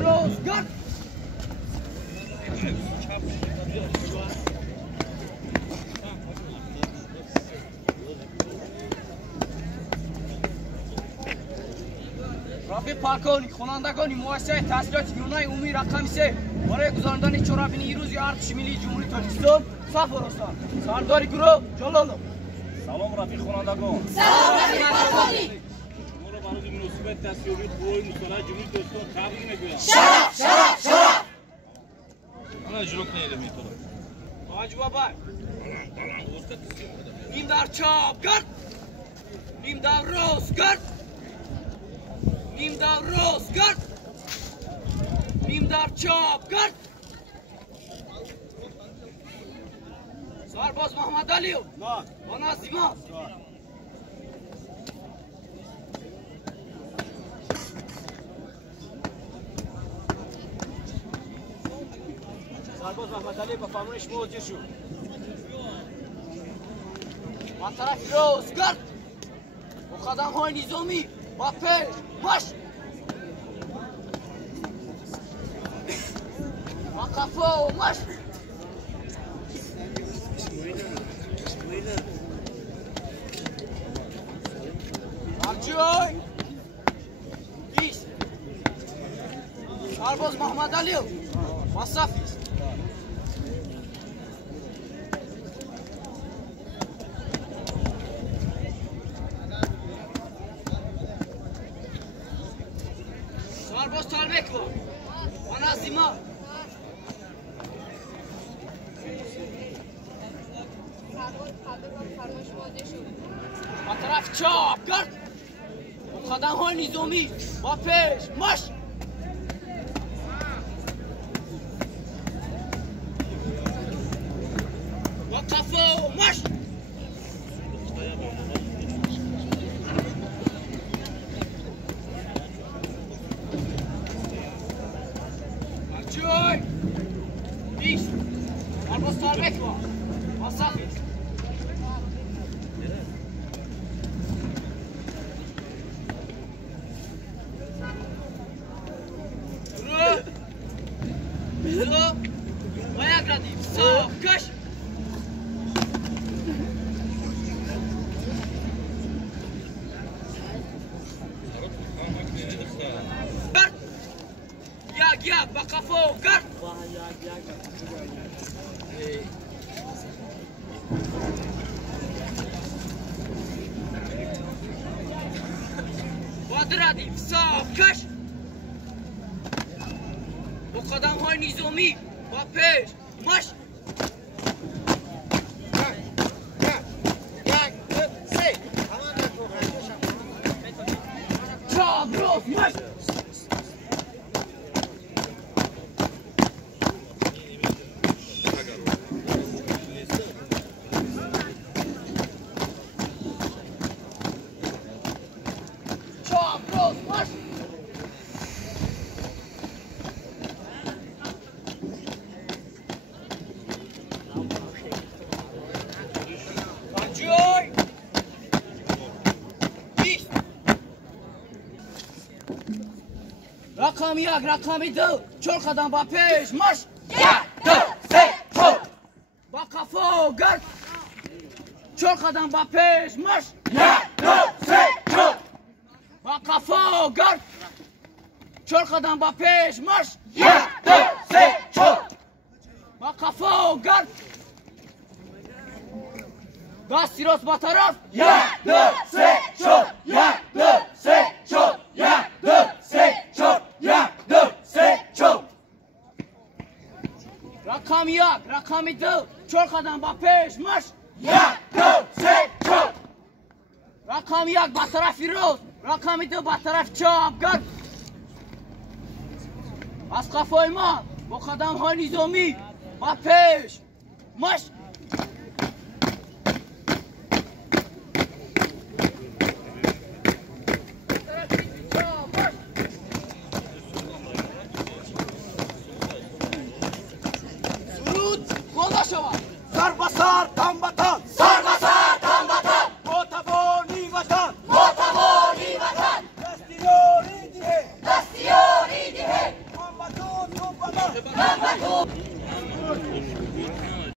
روزگار رفیق پارکانی خوانندگانی مؤسسه تحصیلات یونای عمومی رقم 3 برای گزاراندن چهارمین ایروز ارتش ملی جمهوری تاجیکستان صف راستان سرداری گروه جلالو. سلام رفیق خوانندگان. سلام رفیق پارکانی. شما را برای مناسبت دستیابی قوای مسلح جمهوری تاجیکستان تبریک میگویم. شرف. من اجرا کنید میتونم. حاج بابا. نیم در چاپ کرد. نیم در راست کرد. نیم در راست کرد. نیم در چاپ کرد. سرباز محمد علیو با نظیمات سرباز محمد علی با فرمانش موجه شد با طرف روز کرد با قدم های نظامی با پیش باش با قفا و مش جای ایست سرباز محمد علی با صف ایست سرباز تالبک با نظیمات با طرف چاپ کرد قدم های نظامی با پیش ماش با قفا و ماش جای ایست سرباز تالبک با صف ایست و یک ردیف صاف کش یک با قفا کرد و ردیف صاف کش با قدم های نظامی با پیش ماش چاپ روز ماش چاپ روز ماش رقم یک رقم دو چهار قدم با پیش ماش یک دو سه چهار با قفا گرد چهار قدم با پیش ماش یک دو سه چهار با قفا گرد چهار قدم با پیش ماش یک دو سه چهار با قفا گرد دستی راست با طرف یک دو سه چهار یک دو سه چهار یک دو سه چهار یک دو سه چهار رقم یک رقم دو چهار قدم با پیش ماش یک دو سه چهار رقم یک با طرف راست رقم دو با طرف چپ گرد از قفای ما با قدم های نظامی با پیش ماش سر به سر تن به تن سر به سر تن به تن ماتوانی وطن ماتوانی وطن دستیاری دیه دستیاری دیه Tam baton!